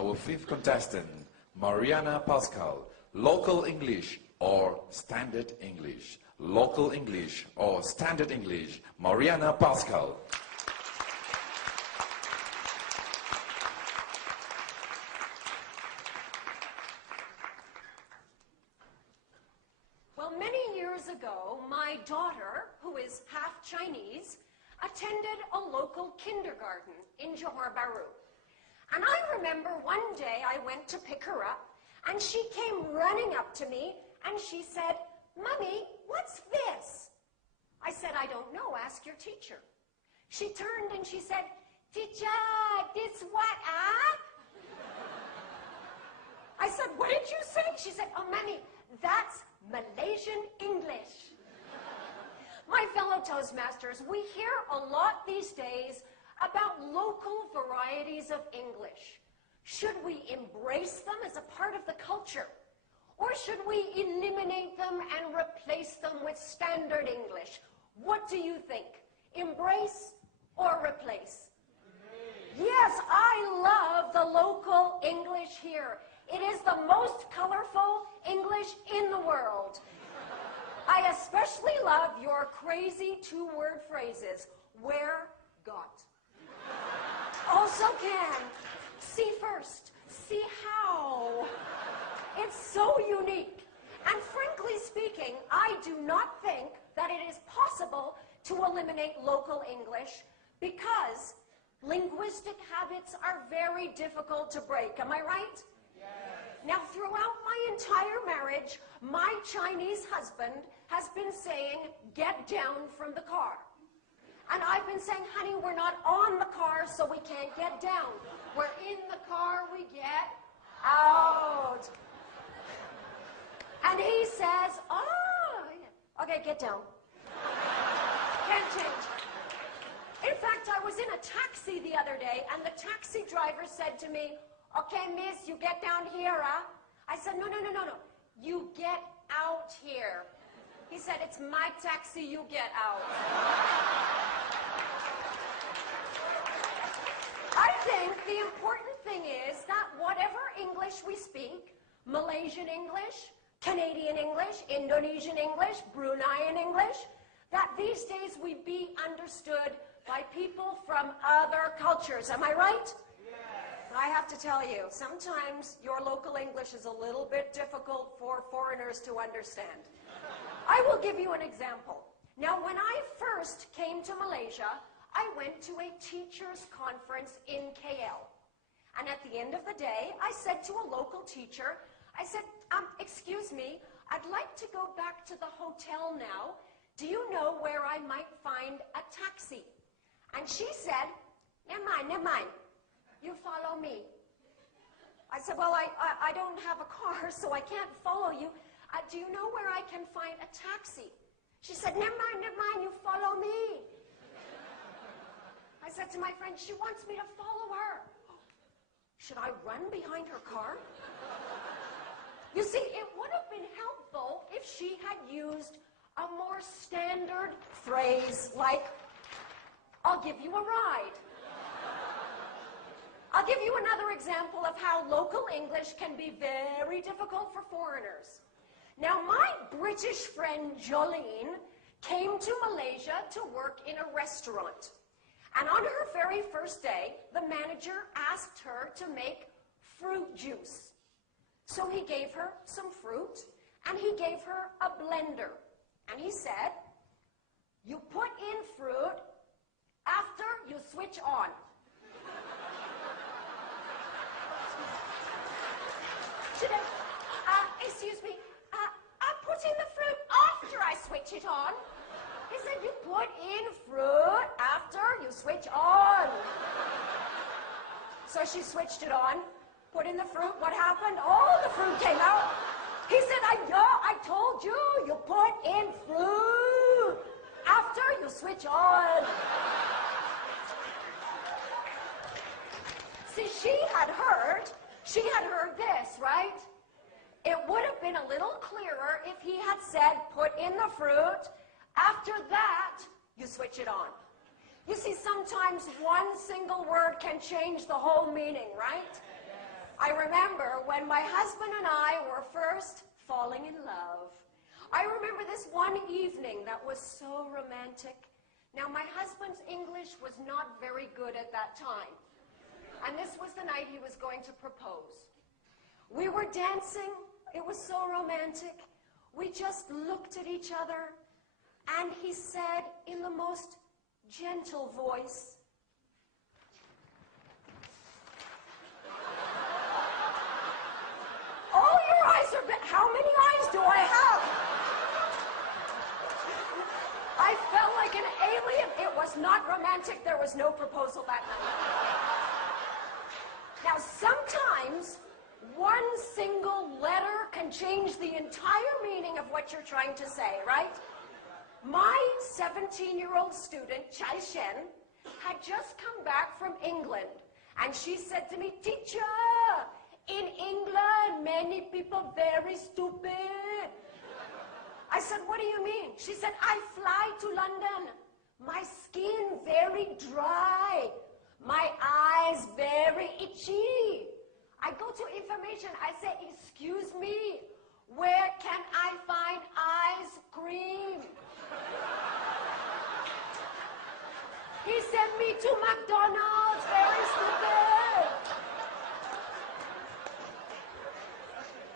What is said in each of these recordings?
our fifth contestant, Mariana Pascal. Local English or Standard English? Local English or Standard English? Mariana Pascal. Well, many years ago, my daughter, who is half Chinese, attended a local kindergarten in Johor Bahru. And I remember one day I went to pick her up, and she came running up to me, and she said, "Mommy, what's this?" I said, "I don't know, ask your teacher." She turned and she said, "Teacher, this what, ah?" I said, "What did you say?" She said, "Oh, Mommy, that's Malaysian English." My fellow Toastmasters, we hear a lot these days about local varieties of English. Should we embrace them as a part of the culture? Or should we eliminate them and replace them with standard English? What do you think? Embrace or replace? Yes, I love the local English here. It is the most colorful English in the world. I especially love your crazy two-word phrases. Where, got. Also can. See first. See how. It's so unique. And frankly speaking, I do not think that it is possible to eliminate local English because linguistic habits are very difficult to break. Am I right? Now, throughout my entire marriage, my Chinese husband has been saying, "Get down from the car." And I've been saying, "Honey, we're not on the car, so we can't get down. We're in the car, we get out." And he says, "Oh, okay, get down." Can't change. In fact, I was in a taxi the other day, and the taxi driver said to me, "Okay, miss, you get down here, huh?" I said, No. You get out here." He said, "It's my taxi, you get out." I think the important thing is that whatever English we speak, Malaysian English, Canadian English, Indonesian English, Bruneian English, that these days we be understood by people from other cultures. Am I right? I have to tell you, sometimes your local English is a little bit difficult for foreigners to understand. I will give you an example. Now, when I first came to Malaysia, I went to a teachers' conference in KL. And at the end of the day, I said to a local teacher, I said, "Excuse me, I'd like to go back to the hotel now. Do you know where I might find a taxi?" And she said, never mind. You follow me." I said, "Well, I don't have a car, so I can't follow you. Do you know where I can find a taxi?" She said, never mind, you follow me." I said to my friend, "She wants me to follow her. Should I run behind her car?" You see, it would have been helpful if she had used a more standard phrase like, "I'll give you a ride." I'll give you another example of how local English can be very difficult for foreigners. Now, my British friend Jolene came to Malaysia to work in a restaurant. And on her very first day, the manager asked her to make fruit juice. So he gave her some fruit, and he gave her a blender. And he said, "You put in fruit after you switch on." Excuse me, I put in the fruit after I switch it on. He said, "You put in fruit after you switch on." So she switched it on, put in the fruit. What happened? All the fruit came out. He said, I told you, you put in fruit after you switch on." See, she had heard this, right? It would have been a little clearer if he had said, "Put in the fruit. After that, you switch it on." You see, sometimes one single word can change the whole meaning, right? I remember when my husband and I were first falling in love. I remember this one evening that was so romantic. Now, my husband's English was not very good at that time. And this was the night he was going to propose. We were dancing. It was so romantic. We just looked at each other, and he said in the most gentle voice, "All your eyes are big. How many eyes do I have?" I felt like an alien. It was not romantic. There was no proposal that night. Now, sometimes one single letter can change the entire meaning of what you're trying to say, right? My 17-year-old student, Chai Shen, had just come back from England, and she said to me, "Teacher, in England, many people very stupid." I said, "What do you mean?" She said, "I fly to London. My skin very dry. My eyes very itchy. I go to information. I say, 'Excuse me, where can I find ice cream?' He sent me to McDonald's. Very stupid."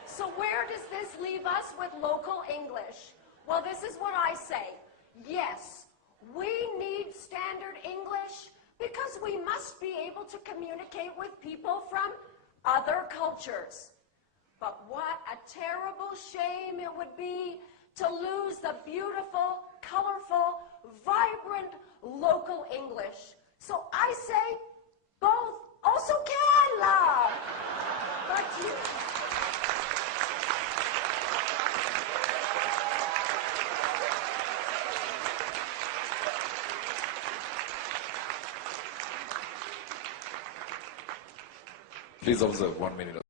So where does this leave us with local English? Well, this is what I say. Yes, we need standard English because we must be able to communicate with people from other cultures. But what a terrible shame it would be to lose the beautiful, colorful, vibrant local English. So I say both also can, love. Back to you. Please observe 1 minute.